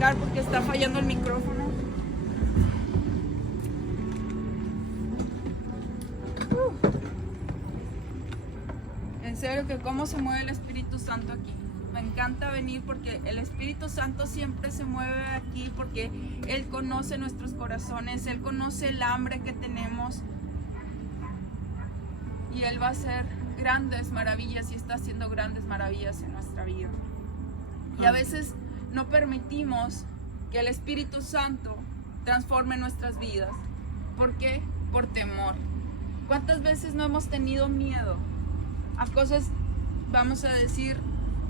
platicar porque está fallando el micrófono. En serio que cómo se mueve el Espíritu Santo aquí. Me encanta venir porque el Espíritu Santo siempre se mueve aquí porque Él conoce nuestros corazones, Él conoce el hambre que tenemos y Él va a hacer grandes maravillas y está haciendo grandes maravillas en nuestra vida. Y a veces no permitimos que el Espíritu Santo transforme nuestras vidas. ¿Por qué? Por temor. ¿Cuántas veces no hemos tenido miedo a cosas, vamos a decir,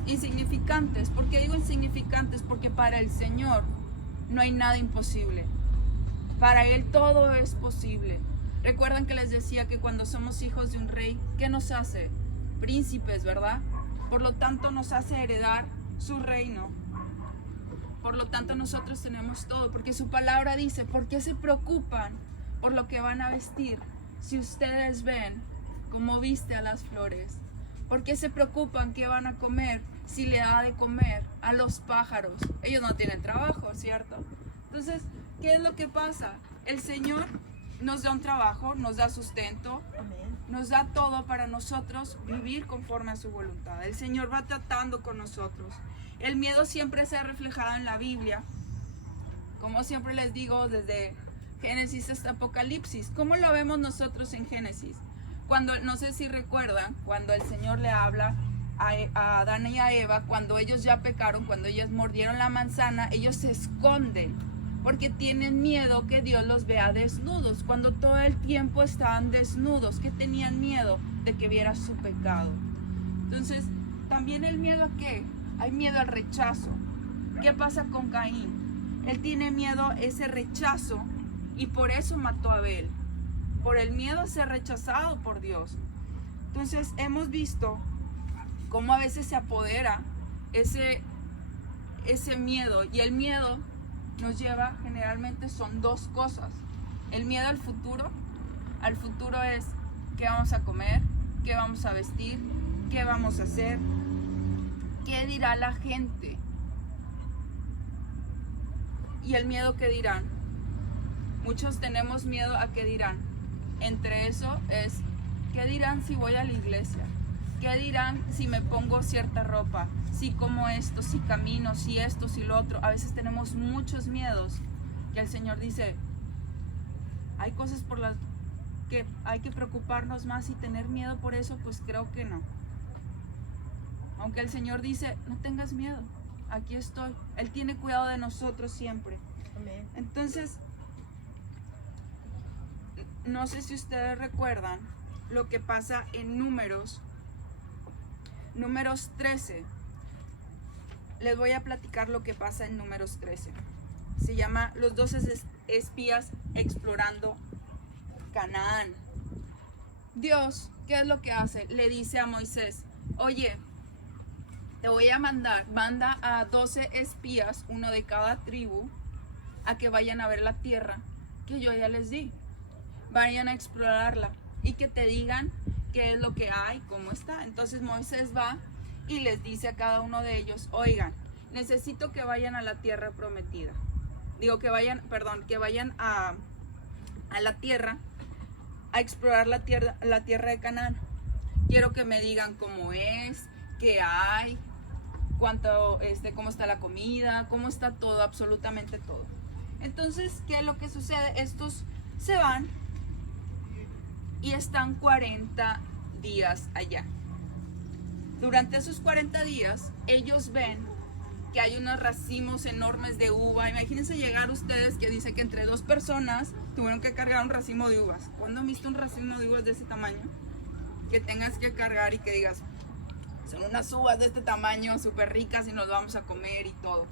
insignificantes? ¿Por qué digo insignificantes? Porque para el Señor no hay nada imposible. Para Él todo es posible. Recuerdan que les decía que cuando somos hijos de un rey, ¿qué nos hace? Príncipes, ¿verdad? Por lo tanto nos hace heredar su reino. Por lo tanto nosotros tenemos todo, porque su palabra dice, ¿por qué se preocupan por lo que van a vestir? Si ustedes ven cómo viste a las flores. ¿Por qué se preocupan qué van a comer si le da de comer a los pájaros? Ellos no tienen trabajo, ¿cierto? Entonces, ¿qué es lo que pasa? El Señor nos da un trabajo, nos da sustento, nos da todo para nosotros vivir conforme a su voluntad. El Señor va tratando con nosotros. El miedo siempre se ha reflejado en la Biblia. Como siempre les digo, desde Génesis hasta Apocalipsis. ¿Cómo lo vemos nosotros en Génesis? Cuando, no sé si recuerdan, cuando el Señor le habla a Adán y a Eva, cuando ellos ya pecaron, cuando ellos mordieron la manzana, ellos se esconden porque tienen miedo que Dios los vea desnudos, cuando todo el tiempo estaban desnudos, que tenían miedo de que viera su pecado. Entonces, también el miedo a qué? Hay miedo al rechazo. ¿Qué pasa con Caín? Él tiene miedo a ese rechazo y por eso mató a Abel, por el miedo a ser rechazado por Dios. Entonces hemos visto cómo a veces se apodera ese miedo, y el miedo nos lleva, generalmente son dos cosas. El miedo al futuro es qué vamos a comer, qué vamos a vestir, qué vamos a hacer, qué dirá la gente, y el miedo que dirán. Muchos tenemos miedo a qué dirán. Entre eso es, ¿qué dirán si voy a la iglesia? ¿Qué dirán si me pongo cierta ropa? Si como esto, si camino, si esto, si lo otro. A veces tenemos muchos miedos que el Señor dice, hay cosas por las que hay que preocuparnos más y tener miedo por eso, pues creo que no. Aunque el Señor dice, no tengas miedo, aquí estoy. Él tiene cuidado de nosotros siempre. Amén. Entonces, no sé si ustedes recuerdan lo que pasa en Números 13. Les voy a platicar lo que pasa en Números 13. Se llama Los 12 espías explorando Canaán. Dios, ¿qué es lo que hace? Le dice a Moisés, oye, te voy a manda a 12 espías, uno de cada tribu, a que vayan a ver la tierra que yo ya les di. Vayan a explorarla y que te digan qué es lo que hay, cómo está. Entonces Moisés va y les dice a cada uno de ellos, oigan, necesito que vayan a la tierra prometida. Que vayan a la tierra, a explorar la tierra de Canaán. Quiero que me digan cómo es, qué hay, cómo está la comida, cómo está todo, absolutamente todo. Entonces, ¿qué es lo que sucede? Estos se van y están 40 días allá. Durante esos 40 días, ellos ven que hay unos racimos enormes de uva. Imagínense llegar ustedes que dice que entre dos personas tuvieron que cargar un racimo de uvas. ¿Cuándo han visto un racimo de uvas de ese tamaño? Que tengas que cargar y que digas, son unas uvas de este tamaño, súper ricas y nos vamos a comer y todo.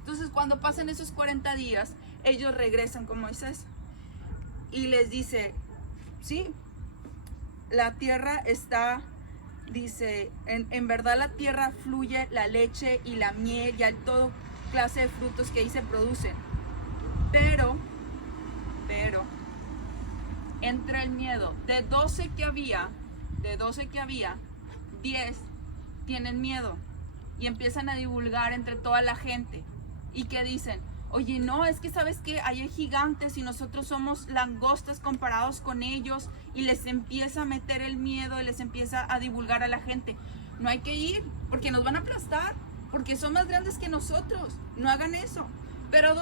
Entonces, cuando pasan esos 40 días, ellos regresan con Moisés y les dice, sí, la tierra está, dice, en verdad la tierra fluye la leche y la miel y hay todo clase de frutos que ahí se producen. Pero, entre el miedo, de 12 que había, 10 tienen miedo y empiezan a divulgar entre toda la gente. y que dicen, oye, no, es que sabes que hay gigantes y nosotros somos langostas comparados con ellos, y les empieza a meter el miedo y les empieza a divulgar a la gente. No hay que ir porque nos van a aplastar, porque son más grandes que nosotros. No hagan eso. Pero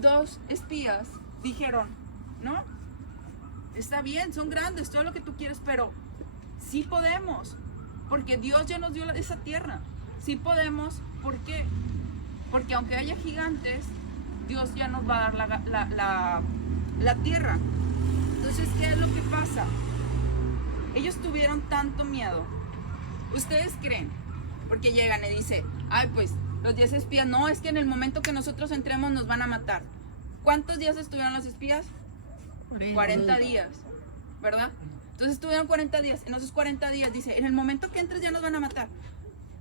dos espías dijeron, no, está bien, son grandes, todo lo que tú quieres, pero sí podemos, porque Dios ya nos dio esa tierra. Sí podemos. ¿Por qué? Porque aunque haya gigantes, Dios ya nos va a dar la tierra. Entonces, ¿qué es lo que pasa? Ellos tuvieron tanto miedo. ¿Ustedes creen? Porque llegan y dicen, ay, pues los 10 espías, no, es que en el momento que nosotros entremos nos van a matar. ¿Cuántos días estuvieron los espías? 40 días, ¿verdad? Entonces estuvieron 40 días. En esos 40 días dice, en el momento que entres ya nos van a matar.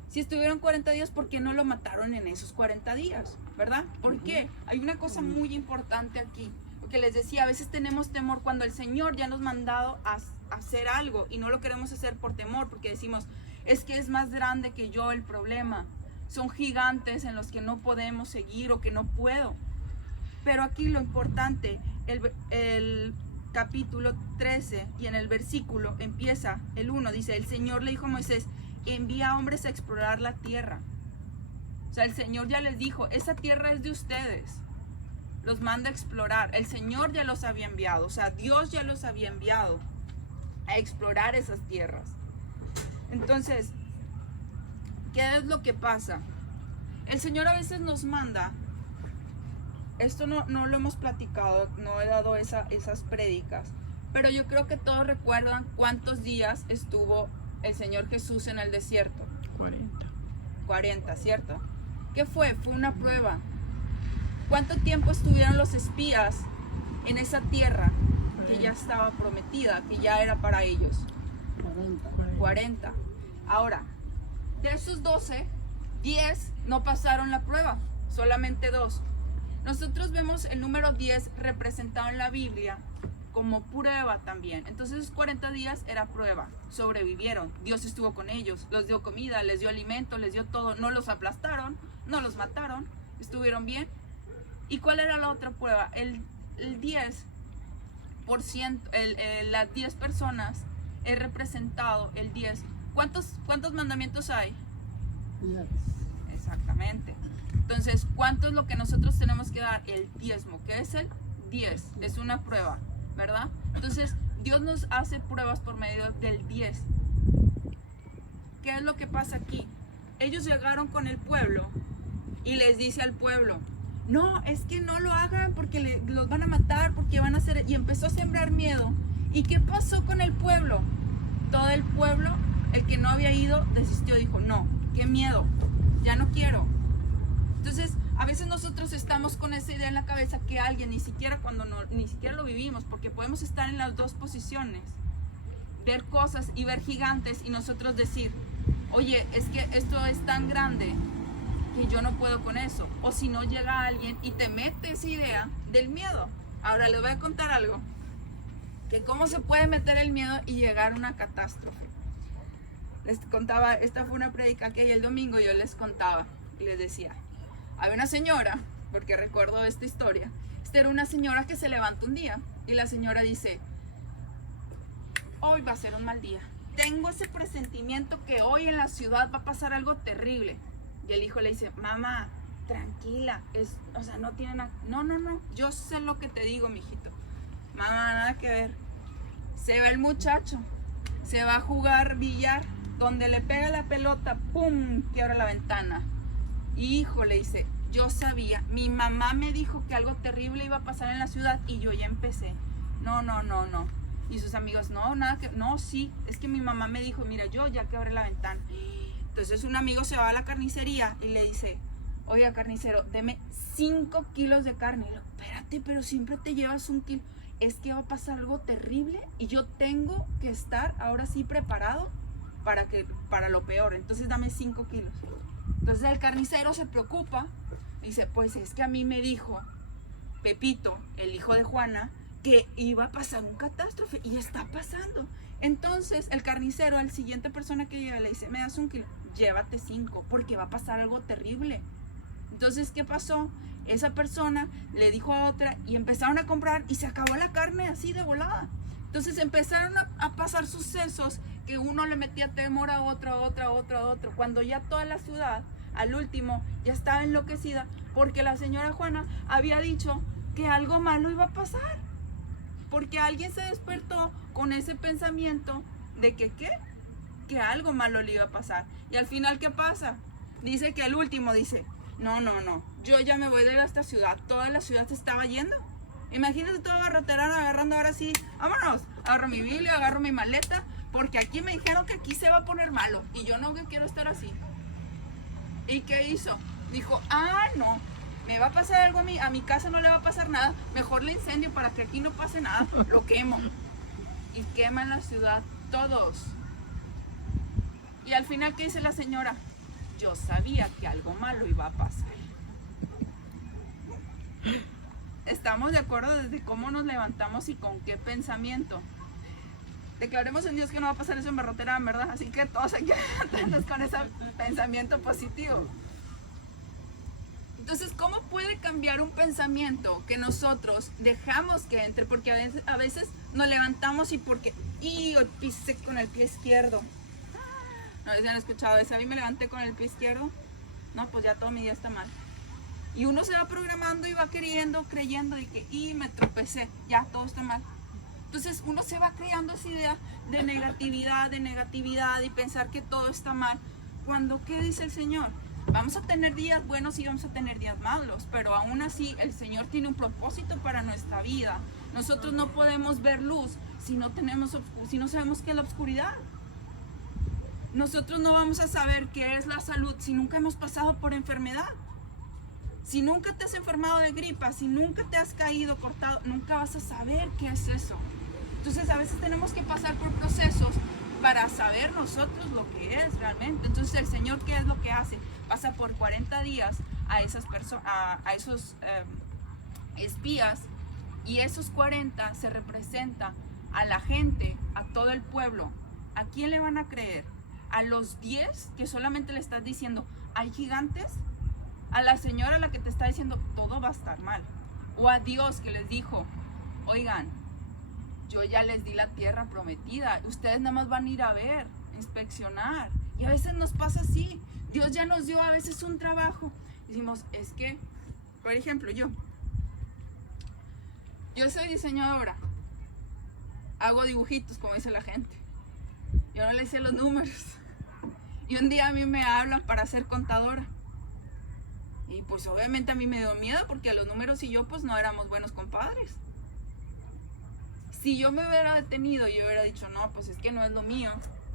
Si estuvieron 40 días, ¿por qué no lo mataron en esos 40 días? ¿Verdad? ¿Por qué? Hay una cosa muy importante aquí. Lo que les decía, a veces tenemos temor cuando el Señor ya nos ha mandado a hacer algo y no lo queremos hacer por temor, porque decimos, es que es más grande que yo el problema. Son gigantes en los que no podemos seguir o que no puedo. Pero aquí lo importante, el capítulo 13 y en el versículo empieza, el 1 dice, el Señor le dijo a Moisés, envía hombres a explorar la tierra. O sea, el Señor ya les dijo, esa tierra es de ustedes. Los manda a explorar. El Señor ya los había enviado. O sea, Dios ya los había enviado a explorar esas tierras. Entonces, ¿qué es lo que pasa? El Señor a veces nos manda. Esto no lo hemos platicado, no he dado esas prédicas. Pero yo creo que todos recuerdan cuántos días estuvo el Señor Jesús en el desierto. 40, ¿cierto? ¿Qué fue? Fue una prueba. ¿Cuánto tiempo estuvieron los espías en esa tierra que ya estaba prometida, que ya era para ellos? 40. Ahora, de esos 12, 10 no pasaron la prueba, solamente 2. Nosotros vemos el número 10 representado en la Biblia como prueba también. Entonces esos 40 días era prueba, sobrevivieron, Dios estuvo con ellos, les dio comida, les dio alimento, les dio todo, no los aplastaron, no los mataron, estuvieron bien. ¿Y cuál era la otra prueba? El 10%, las 10 personas es representado el 10. ¿Cuántos mandamientos hay? 10. Exactamente. Entonces, ¿cuánto es lo que nosotros tenemos que dar? El diezmo, que es el 10, es una prueba, ¿verdad? Entonces, Dios nos hace pruebas por medio del 10. ¿Qué es lo que pasa aquí? Ellos llegaron con el pueblo y les dice al pueblo, no, es que no lo hagan porque los van a matar, porque van a hacer... Y empezó a sembrar miedo. ¿Y qué pasó con el pueblo? Todo el pueblo, el que no había ido, desistió, dijo, no, qué miedo, ya no quiero. Entonces, a veces nosotros estamos con esa idea en la cabeza que alguien, ni siquiera lo vivimos, porque podemos estar en las dos posiciones, ver cosas y ver gigantes y nosotros decir, oye, es que esto es tan grande que yo no puedo con eso. O si no, llega alguien y te mete esa idea del miedo. Ahora les voy a contar algo, que cómo se puede meter el miedo y llegar a una catástrofe. Les contaba, esta fue una prédica que el domingo yo les contaba y les decía, había una señora, porque recuerdo esta historia, esta era una señora que se levanta un día y la señora dice, hoy va a ser un mal día, tengo ese presentimiento que hoy en la ciudad va a pasar algo terrible. Y el hijo le dice, mamá, tranquila, no tiene nada, no, yo sé lo que te digo, mijito. Mamá, nada que ver. Se va el muchacho, se va a jugar billar, donde le pega la pelota, ¡pum!, quiebra la ventana. Y hijo, le dice, yo sabía, mi mamá me dijo que algo terrible iba a pasar en la ciudad y yo ya empecé. No. Y sus amigos, sí, es que mi mamá me dijo, mira, yo ya quebré la ventana. Entonces un amigo se va a la carnicería y le dice, oiga, carnicero, deme 5 kilos de carne. Y le digo, espérate, pero siempre te llevas 1 kilo. Es que va a pasar algo terrible y yo tengo que estar ahora sí preparado para lo peor. Entonces dame 5 kilos. Entonces el carnicero se preocupa, dice, pues es que a mí me dijo Pepito, el hijo de Juana, que iba a pasar un catástrofe y está pasando. Entonces el carnicero al siguiente persona que llega le dice, me das 1 kilo, llévate 5 porque va a pasar algo terrible. Entonces, ¿qué pasó? Esa persona le dijo a otra y empezaron a comprar y se acabó la carne así de volada. Entonces empezaron a pasar sucesos que uno le metía temor a otro, a otro, a otro, a otro. Cuando ya toda la ciudad, al último, ya estaba enloquecida porque la señora Juana había dicho que algo malo iba a pasar. Porque alguien se despertó con ese pensamiento de que ¿qué? Que algo malo le iba a pasar. Y al final, ¿qué pasa? Dice que al último dice, no, yo ya me voy de esta ciudad. Toda la ciudad se estaba yendo. Imagínate todo abarroterano agarrando ahora sí, vámonos, agarro mi Biblia, agarro mi maleta, porque aquí me dijeron que aquí se va a poner malo y yo no quiero estar así. ¿Y qué hizo? Dijo, no, me va a pasar algo a mi casa no le va a pasar nada, mejor le incendio para que aquí no pase nada, lo quemo. Y queman la ciudad todos. Y al final, ¿qué dice la señora? Yo sabía que algo malo iba a pasar. Estamos de acuerdo desde cómo nos levantamos y con qué pensamiento. Declaremos en Dios que no va a pasar eso en Barroterán, ¿verdad? Así que todos hay que levantarnos con ese pensamiento positivo. Entonces, ¿cómo puede cambiar un pensamiento que nosotros dejamos que entre? Porque a veces nos levantamos y porque... hoy pisé con el pie izquierdo. No sé si han escuchado eso. A mí me levanté con el pie izquierdo. No, pues ya todo mi día está mal. Y uno se va programando y va creyendo de que, me tropecé, ya todo está mal. Entonces uno se va creando esa idea de negatividad y pensar que todo está mal. Cuando, ¿qué dice el Señor? Vamos a tener días buenos y vamos a tener días malos, pero aún así el Señor tiene un propósito para nuestra vida. Nosotros no podemos ver luz si no sabemos qué es la oscuridad. Nosotros no vamos a saber qué es la salud si nunca hemos pasado por enfermedad. Si nunca te has enfermado de gripa, si nunca te has caído, cortado, nunca vas a saber qué es eso. Entonces a veces tenemos que pasar por procesos para saber nosotros lo que es realmente. Entonces el Señor, ¿qué es lo que hace? Pasa por 40 días a esas personas, a esos espías, y esos 40 se representa a la gente, a todo el pueblo. ¿A quién le van a creer? ¿A los 10 que solamente le estás diciendo hay gigantes? ¿A la señora a la que te está diciendo todo va a estar mal? ¿O a Dios que les dijo, oigan, yo ya les di la tierra prometida, ustedes nada más van a ir a ver, inspeccionar? Y a veces nos pasa así. Dios ya nos dio a veces un trabajo. Decimos, es que, por ejemplo, yo soy diseñadora, hago dibujitos, como dice la gente. Yo no le sé los números. Y un día a mí me hablan para ser contadora. Y pues obviamente a mí me dio miedo porque los números y yo pues no éramos buenos compadres. Si yo me hubiera detenido y yo hubiera dicho, no, pues es que no es lo mío,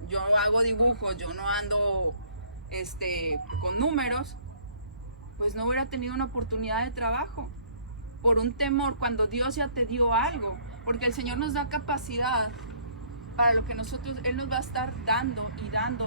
yo hago dibujos, yo no ando con números, pues no hubiera tenido una oportunidad de trabajo. Por un temor, cuando Dios ya te dio algo, porque el Señor nos da capacidad para lo que Él nos va a estar dando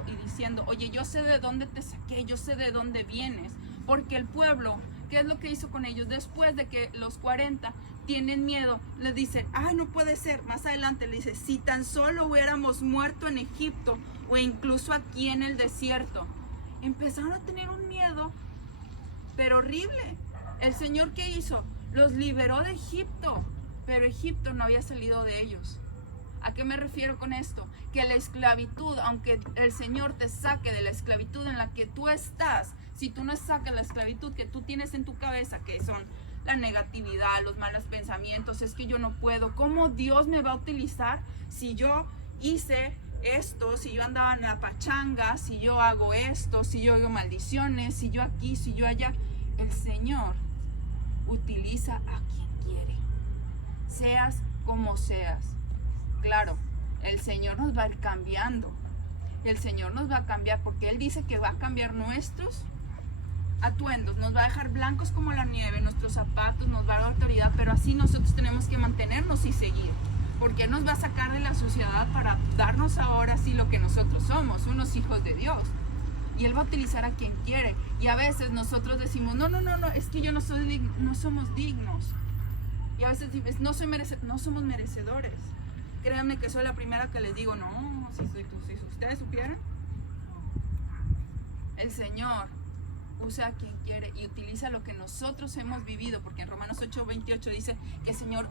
y diciendo, oye, yo sé de dónde te saqué, yo sé de dónde vienes. Porque el pueblo, ¿qué es lo que hizo con ellos? Después de que los 40 tienen miedo, les dicen, no puede ser. Más adelante le dice, si tan solo hubiéramos muerto en Egipto o incluso aquí en el desierto. Empezaron a tener un miedo, pero horrible. El Señor, ¿qué hizo? Los liberó de Egipto, pero Egipto no había salido de ellos. ¿A qué me refiero con esto? Que la esclavitud, aunque el Señor te saque de la esclavitud en la que tú estás, si tú no sacas la esclavitud que tú tienes en tu cabeza, que son la negatividad, los malos pensamientos, es que yo no puedo, ¿cómo Dios me va a utilizar si yo hice esto, si yo andaba en la pachanga, si yo hago esto, si yo hago maldiciones, si yo aquí, si yo allá? El Señor utiliza a quien quiere, seas como seas. Claro, el Señor nos va a ir cambiando. El Señor nos va a cambiar porque Él dice que va a cambiar nuestros atuendos, nos va a dejar blancos como la nieve, nuestros zapatos, nos va a dar autoridad, pero así nosotros tenemos que mantenernos y seguir, porque Él nos va a sacar de la suciedad para darnos ahora sí lo que nosotros somos, unos hijos de Dios, y Él va a utilizar a quien quiere. Y a veces nosotros decimos, no, es que yo no somos dignos, y a veces no somos merecedores. Créanme que soy la primera que les digo, no, si ustedes supieran, el Señor usa a quien quiere y utiliza lo que nosotros hemos vivido, porque en Romanos 8:28 dice que el Señor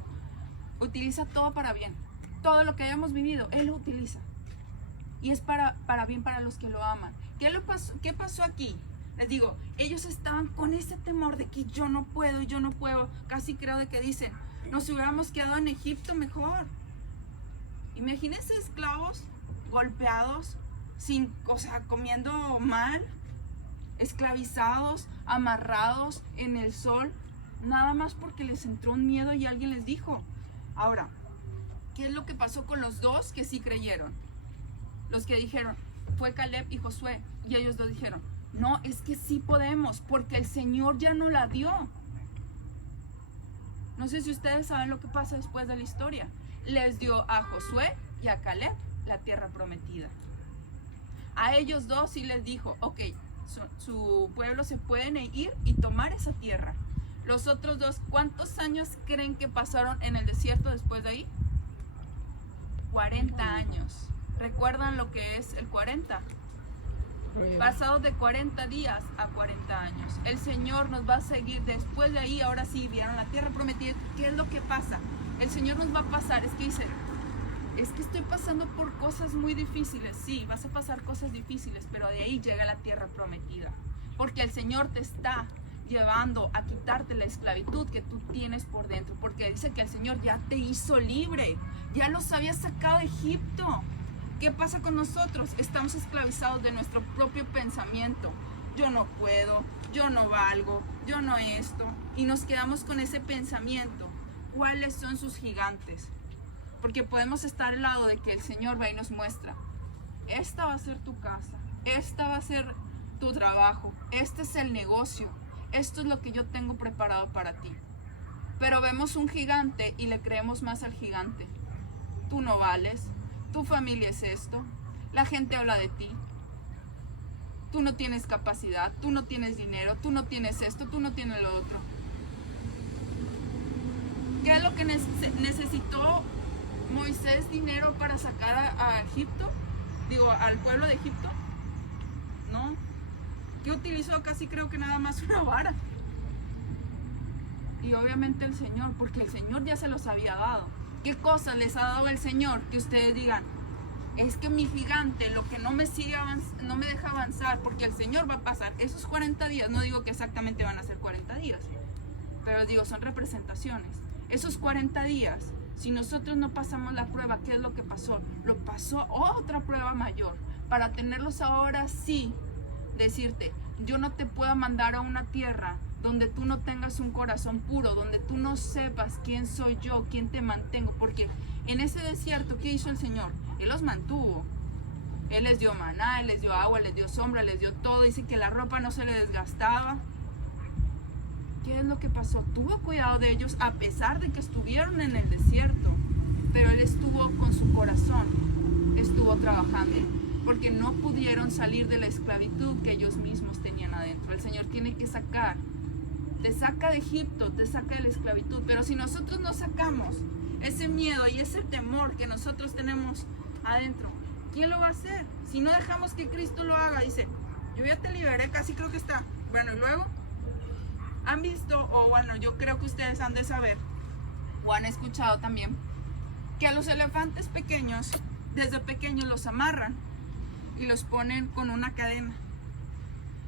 utiliza todo para bien. Todo lo que hayamos vivido, Él lo utiliza. Y es para bien para los que lo aman. ¿Qué pasó aquí? Les digo, ellos estaban con ese temor de que yo no puedo. Casi creo de que dicen, nos hubiéramos quedado en Egipto mejor. Imagínense esclavos, golpeados, comiendo mal, esclavizados, amarrados en el sol, nada más porque les entró un miedo y alguien les dijo. Ahora, ¿qué es lo que pasó con los dos que sí creyeron? Los que dijeron, fue Caleb y Josué, y ellos dos dijeron, no, es que sí podemos, porque el Señor ya nos la dio. No sé si ustedes saben lo que pasa después de la historia. Les dio a Josué y a Caleb la tierra prometida. A ellos dos sí les dijo, ok, su pueblo se pueden ir y tomar esa tierra. Los otros dos, ¿cuántos años creen que pasaron en el desierto después de ahí? 40 años. ¿Recuerdan lo que es el 40? Pasados de 40 días a 40 años. El Señor nos va a seguir después de ahí. Ahora sí, vieron la tierra prometida. ¿Qué es lo que pasa? El Señor nos va a pasar. Es que dice, es que estoy pasando por cosas muy difíciles. Sí, vas a pasar cosas difíciles, pero de ahí llega la tierra prometida. Porque el Señor te está llevando a quitarte la esclavitud que tú tienes por dentro. Porque dice que el Señor ya te hizo libre. Ya los había sacado de Egipto. ¿Qué pasa con nosotros? Estamos esclavizados de nuestro propio pensamiento. Yo no puedo, yo no valgo, yo no esto. Y nos quedamos con ese pensamiento. ¿Cuáles son sus gigantes? Porque podemos estar al lado de que el Señor va y nos muestra. Esta va a ser tu casa. Esta va a ser tu trabajo. Este es el negocio. Esto es lo que yo tengo preparado para ti. Pero vemos un gigante y le creemos más al gigante. Tú no vales. Tu familia es esto, la gente habla de ti, tú no tienes capacidad, tú no tienes dinero, tú no tienes esto, tú no tienes lo otro. ¿Qué es lo que necesitó Moisés? ¿Dinero para sacar a Egipto? Digo, al pueblo de Egipto. No. ¿Qué utilizó? Casi creo que nada más una vara. Y obviamente el Señor, porque el Señor ya se los había dado. ¿Qué cosas les ha dado el Señor que ustedes digan? Es que mi gigante, lo que no me deja avanzar, porque el Señor va a pasar esos 40 días, no digo que exactamente van a ser 40 días, pero digo, son representaciones. Esos 40 días, si nosotros no pasamos la prueba, ¿qué es lo que pasó? Lo pasó otra prueba mayor, para tenerlos ahora sí, decirte, yo no te puedo mandar a una tierra donde tú no tengas un corazón puro, donde tú no sepas quién soy yo, quién te mantengo, porque en ese desierto, ¿qué hizo el Señor? Él los mantuvo. Él les dio maná, Él les dio agua, les dio sombra, les dio todo. Dice que la ropa no se le desgastaba. ¿Qué es lo que pasó? Tuvo cuidado de ellos a pesar de que estuvieron en el desierto, pero Él estuvo con su corazón, estuvo trabajando, porque no pudieron salir de la esclavitud que ellos mismos tenían adentro. El Señor tiene que sacar. Te saca de Egipto, te saca de la esclavitud. Pero si nosotros no sacamos ese miedo y ese temor que nosotros tenemos adentro, ¿quién lo va a hacer? Si no dejamos que Cristo lo haga, dice, yo ya te liberé, casi creo que está. Bueno, y luego, han visto, o bueno, yo creo que ustedes han de saber, o han escuchado también, que a los elefantes pequeños, desde pequeños los amarran y los ponen con una cadena.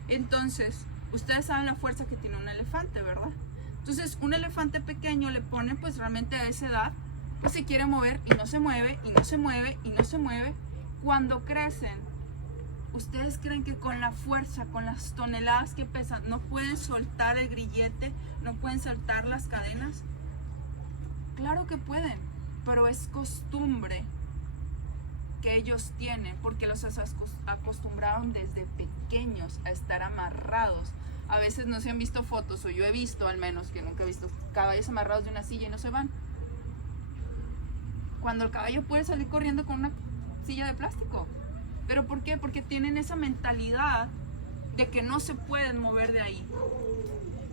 Entonces, ustedes saben la fuerza que tiene un elefante, ¿verdad? Entonces, un elefante pequeño le ponen, pues realmente a esa edad, pues se quiere mover y no se mueve, y no se mueve, y no se mueve. Cuando crecen, ¿ustedes creen que con la fuerza, con las toneladas que pesan, no pueden soltar el grillete, no pueden soltar las cadenas? Claro que pueden, pero es costumbre que ellos tienen, porque los acostumbraron desde pequeños a estar amarrados. A veces no se han visto fotos, o yo he visto al menos, que nunca he visto caballos amarrados de una silla y no se van. Cuando el caballo puede salir corriendo con una silla de plástico. ¿Pero por qué? Porque tienen esa mentalidad de que no se pueden mover de ahí,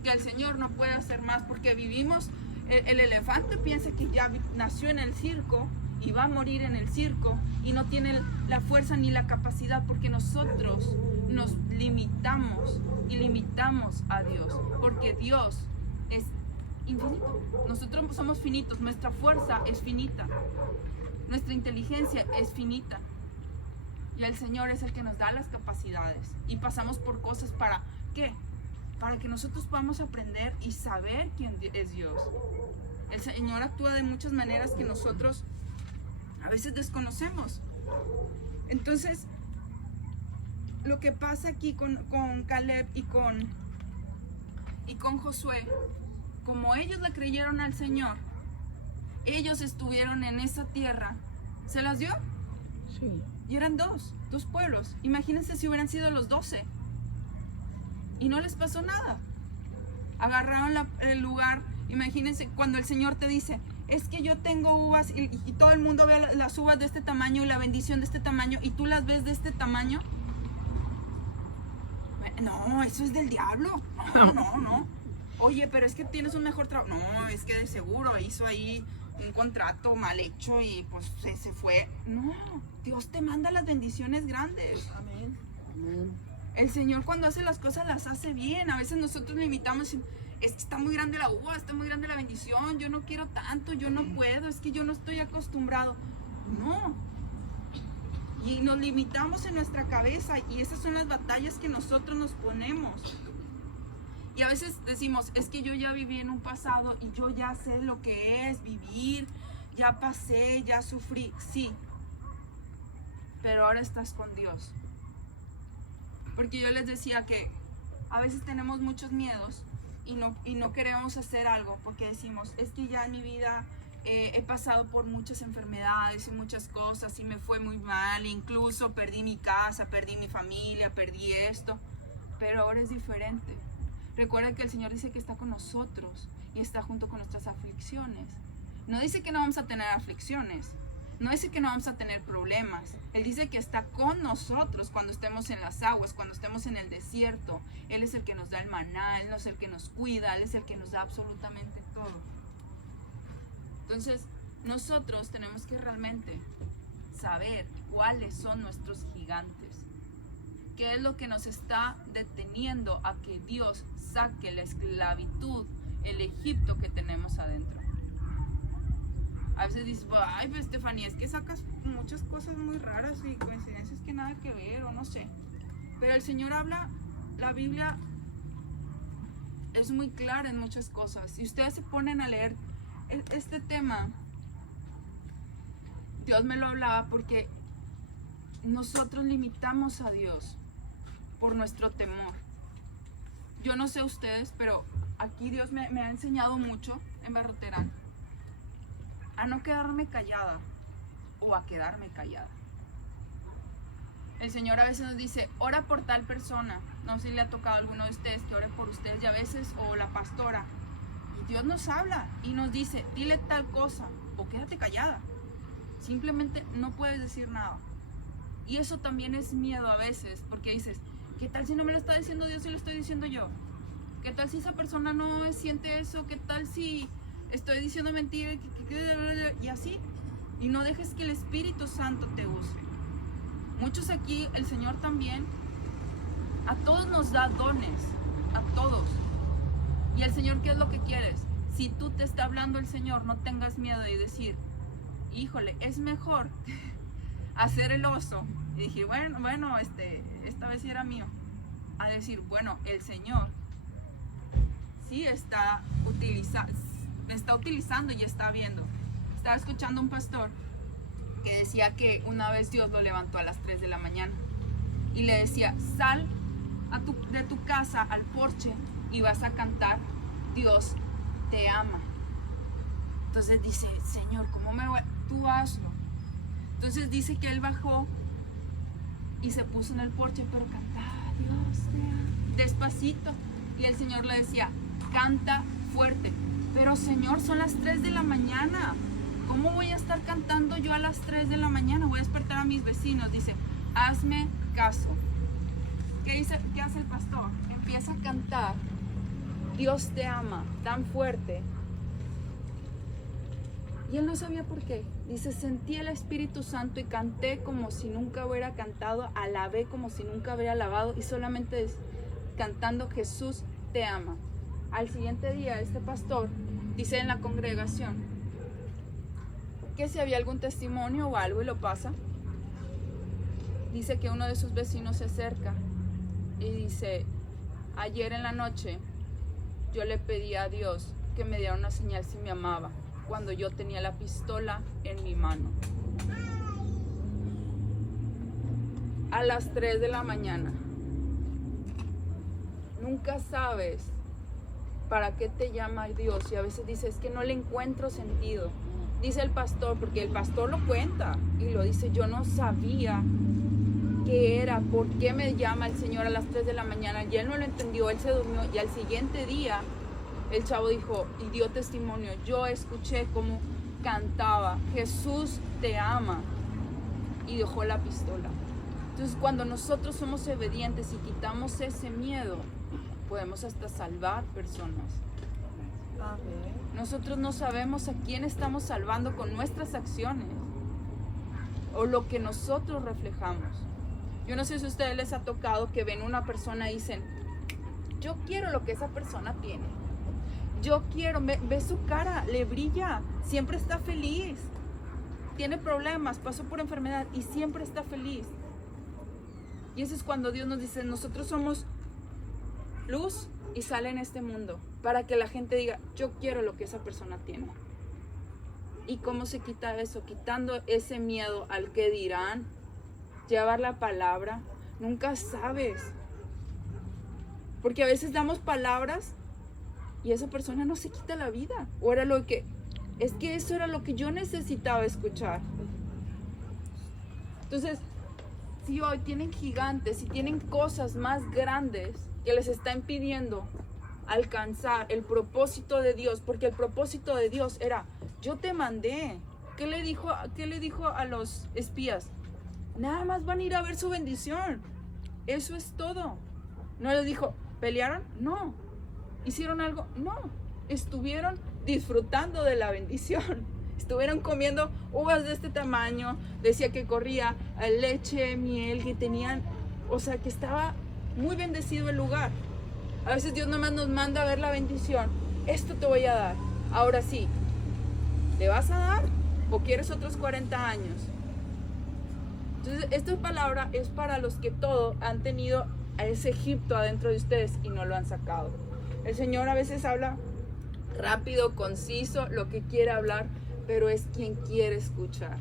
que el Señor no puede hacer más, porque vivimos, el elefante piensa que ya nació en el circo y va a morir en el circo y no tiene la fuerza ni la capacidad, porque nosotros nos limitamos y limitamos a Dios, porque Dios es infinito. Nosotros somos finitos, nuestra fuerza es finita, nuestra inteligencia es finita. Y el Señor es el que nos da las capacidades. Y pasamos por cosas ¿para qué? Para que nosotros podamos aprender y saber quién es Dios. El Señor actúa de muchas maneras que nosotros a veces desconocemos. Entonces, lo que pasa aquí con Caleb y con Josué, como ellos le creyeron al Señor, ellos estuvieron en esa tierra. ¿Se las dio? Sí. Y eran dos pueblos. Imagínense si hubieran sido los 12. Y no les pasó nada. Agarraron el lugar. Imagínense cuando el Señor te dice, es que yo tengo uvas y todo el mundo ve las uvas de este tamaño y la bendición de este tamaño y tú las ves de este tamaño. No, eso es del diablo. No. Oye, pero es que tienes un mejor trabajo. No, es que de seguro hizo ahí un contrato mal hecho y pues se fue. No, Dios te manda las bendiciones grandes. Amén. Amén. El Señor cuando hace las cosas las hace bien. A veces nosotros limitamos, es que está muy grande la uva, está muy grande la bendición, yo no quiero tanto, yo no puedo, es que yo no estoy acostumbrado. No. Y nos limitamos en nuestra cabeza y esas son las batallas que nosotros nos ponemos. Y a veces decimos, es que yo ya viví en un pasado y yo ya sé lo que es vivir, ya pasé, ya sufrí. Sí, pero ahora estás con Dios. Porque yo les decía que a veces tenemos muchos miedos y no queremos hacer algo porque decimos, es que ya en mi vida he pasado por muchas enfermedades y muchas cosas y me fue muy mal, incluso perdí mi casa, perdí mi familia, perdí esto, pero ahora es diferente. Recuerda que el Señor dice que está con nosotros y está junto con nuestras aflicciones. No dice que no vamos a tener aflicciones, no dice que no vamos a tener problemas. Él dice que está con nosotros cuando estemos en las aguas, cuando estemos en el desierto. Él es el que nos da el maná, Él es el que nos cuida, Él es el que nos da absolutamente todo. Entonces, nosotros tenemos que realmente saber cuáles son nuestros gigantes. ¿Qué es lo que nos está deteniendo a que Dios saque la esclavitud, el Egipto que tenemos adentro? A veces dices, ay, pues Estefanía, es que sacas muchas cosas muy raras y coincidencias que nada que ver, o no sé. Pero el Señor habla, la Biblia es muy clara en muchas cosas. Si ustedes se ponen a leer este tema, Dios me lo hablaba porque nosotros limitamos a Dios por nuestro temor. Yo no sé ustedes, pero aquí Dios me ha enseñado mucho en Barroterán a no quedarme callada o a quedarme callada. El Señor a veces nos dice, ora por tal persona. No sé si le ha tocado a alguno de ustedes que ore por ustedes y a veces, o la pastora. Y Dios nos habla y nos dice, dile tal cosa o quédate callada. Simplemente no puedes decir nada. Y eso también es miedo a veces, porque dices, ¿qué tal si no me lo está diciendo Dios y lo estoy diciendo yo? ¿Qué tal si esa persona no siente eso? ¿Qué tal si estoy diciendo mentira? Y así. Y no dejes que el Espíritu Santo te use. Muchos aquí, el Señor también, a todos nos da dones, a todos. Y el Señor, ¿qué es lo que quieres? Si tú te está hablando el Señor, no tengas miedo y decir, híjole, es mejor hacer el oso. Y dije, bueno, esta vez sí era mío. A decir, bueno, el Señor sí está utilizando y está viendo. Estaba escuchando un pastor que decía que una vez Dios lo levantó a las 3 de la mañana y le decía, sal de tu casa al porche y vas a cantar, Dios te ama. Entonces dice, Señor, ¿cómo me voy? Tú hazlo. Entonces dice que él bajó y se puso en el porche, pero cantaba, Dios te ama, despacito. Y el Señor le decía, canta fuerte. Pero Señor, son las 3 de la mañana. ¿Cómo voy a estar cantando yo a las 3 de la mañana? Voy a despertar a mis vecinos. Dice, hazme caso. ¿Qué hace el pastor? Empieza a cantar, Dios te ama, tan fuerte. Y él no sabía por qué. Dice, sentí el Espíritu Santo y canté como si nunca hubiera cantado, alabé como si nunca hubiera alabado y solamente cantando Jesús te ama. Al siguiente día este pastor dice en la congregación que si había algún testimonio o algo y lo pasa, dice que uno de sus vecinos se acerca y dice: ayer en la noche yo le pedí a Dios que me diera una señal si me amaba, cuando yo tenía la pistola en mi mano. A las 3 de la mañana. Nunca sabes para qué te llama Dios, y a veces dices que no le encuentro sentido. Dice el pastor, porque el pastor lo cuenta y lo dice: yo no sabía qué era, por qué me llama el Señor a las 3 de la mañana, y él no lo entendió, él se durmió, y al siguiente día el chavo dijo y dio testimonio: yo escuché cómo cantaba Jesús te ama, y dejó la pistola. Entonces, cuando nosotros somos obedientes y quitamos ese miedo, podemos hasta salvar personas. Nosotros no sabemos a quién estamos salvando con nuestras acciones o lo que nosotros reflejamos. Yo no sé si a ustedes les ha tocado que ven una persona y dicen: yo quiero lo que esa persona tiene. Yo quiero, ve su cara, le brilla, siempre está feliz. Tiene problemas, pasó por enfermedad y siempre está feliz. Y eso es cuando Dios nos dice: nosotros somos luz y sal en este mundo, para que la gente diga: yo quiero lo que esa persona tiene. ¿Y cómo se quita eso? Quitando ese miedo al que dirán, llevar la palabra. Nunca sabes, porque a veces damos palabras y esa persona no se quita la vida, o era lo que, es que eso era lo que yo necesitaba escuchar. Entonces, si hoy tienen gigantes, si tienen cosas más grandes que les está impidiendo alcanzar el propósito de Dios, porque el propósito de Dios era: yo te mandé. ¿Qué le dijo a los espías? Nada más van a ir a ver su bendición. Eso es todo. No les dijo: ¿pelearon? No. ¿Hicieron algo? No. Estuvieron disfrutando de la bendición. Estuvieron comiendo uvas de este tamaño. Decía que corría leche, miel, que tenían, o sea, que estaba muy bendecido el lugar. A veces Dios nomás nos manda a ver la bendición. Esto te voy a dar. Ahora sí, ¿le vas a dar o quieres otros 40 años? Entonces, esta palabra es para los que todo han tenido a ese Egipto adentro de ustedes y no lo han sacado. El Señor a veces habla rápido, conciso, lo que quiere hablar, pero es quien quiere escuchar.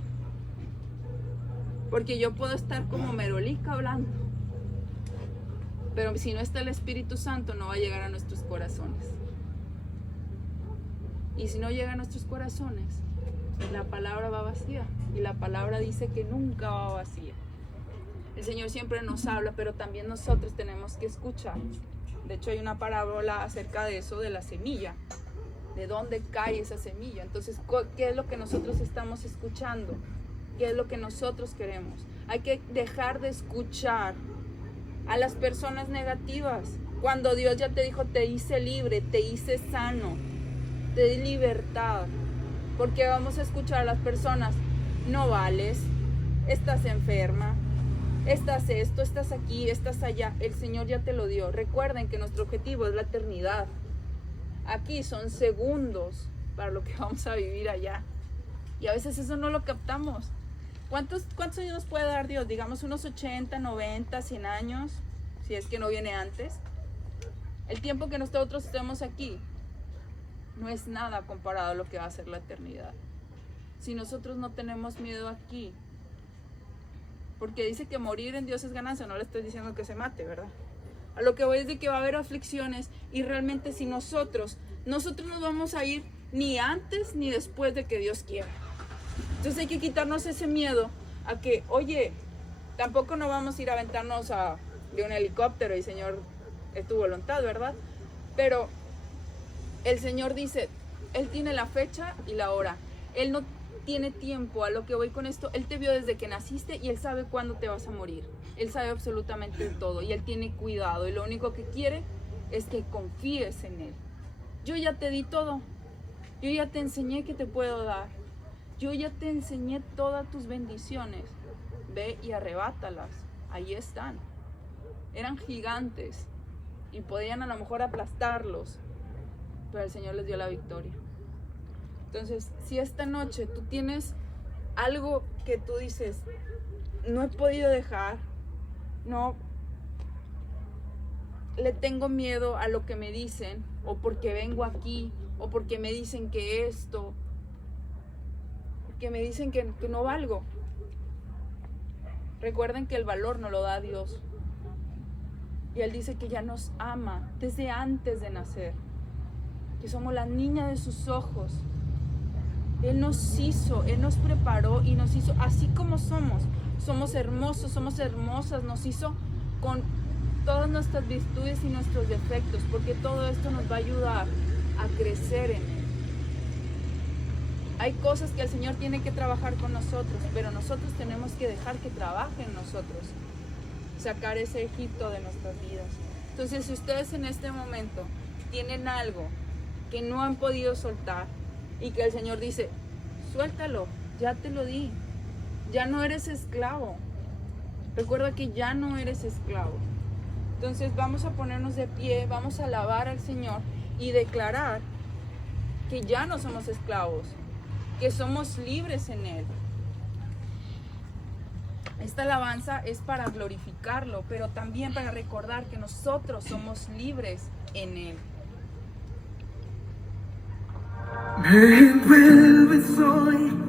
Porque yo puedo estar como merolica hablando, pero si no está el Espíritu Santo, no va a llegar a nuestros corazones. Y si no llega a nuestros corazones, la palabra va vacía. Y la palabra dice que nunca va vacía. El Señor siempre nos habla, pero también nosotros tenemos que escuchar. De hecho, hay una parábola acerca de eso, de la semilla. ¿De dónde cae esa semilla? Entonces, ¿qué es lo que nosotros estamos escuchando? ¿Qué es lo que nosotros queremos? Hay que dejar de escuchar a las personas negativas. Cuando Dios ya te dijo: te hice libre, te hice sano, te di libertad. Porque vamos a escuchar a las personas: no vales, estás enferma, estás esto, estás aquí, estás allá. El Señor ya te lo dio. Recuerden que nuestro objetivo es la eternidad. Aquí son segundos para lo que vamos a vivir allá. Y a veces eso no lo captamos. ¿Cuántos años nos puede dar Dios? Digamos unos 80, 90, 100 años, si es que no viene antes. El tiempo que nosotros estemos aquí no es nada comparado a lo que va a ser la eternidad. Si nosotros no tenemos miedo aquí, porque dice que morir en Dios es ganancia, no le estoy diciendo que se mate, ¿verdad? A lo que voy es de que va a haber aflicciones, y realmente si nosotros nos vamos a ir ni antes ni después de que Dios quiera. Entonces hay que quitarnos ese miedo a que, oye, tampoco no vamos a ir a aventarnos de un helicóptero, y Señor, es tu voluntad, ¿verdad? Pero el Señor dice, Él tiene la fecha y la hora. Él no tiene tiempo. A lo que voy con esto: Él te vio desde que naciste y Él sabe cuándo te vas a morir. Él sabe absolutamente todo y Él tiene cuidado, y lo único que quiere es que confíes en Él. Yo ya te di todo. Yo ya te enseñé que te puedo dar. Yo ya te enseñé todas tus bendiciones. Ve y arrebátalas. Ahí están. Eran gigantes y podían a lo mejor aplastarlos, pero el Señor les dio la victoria. Entonces, si esta noche tú tienes algo que tú dices, no he podido dejar, no, le tengo miedo a lo que me dicen, o porque vengo aquí, o porque me dicen que esto, que me dicen que no valgo. Recuerden que el valor no lo da Dios. Y Él dice que ya nos ama desde antes de nacer, que somos la niña de sus ojos. Él nos hizo, Él nos preparó y nos hizo así como somos. Somos hermosos, somos hermosas, nos hizo con todas nuestras virtudes y nuestros defectos, porque todo esto nos va a ayudar a crecer en Él. Hay cosas que el Señor tiene que trabajar con nosotros, pero nosotros tenemos que dejar que trabaje en nosotros, sacar ese Egipto de nuestras vidas. Entonces, si ustedes en este momento tienen algo que no han podido soltar y que el Señor dice, suéltalo, ya te lo di, ya no eres esclavo. Recuerda que ya no eres esclavo. Entonces vamos a ponernos de pie, vamos a alabar al Señor y declarar que ya no somos esclavos, que somos libres en Él. Esta alabanza es para glorificarlo, pero también para recordar que nosotros somos libres en Él. Me vuelves hoy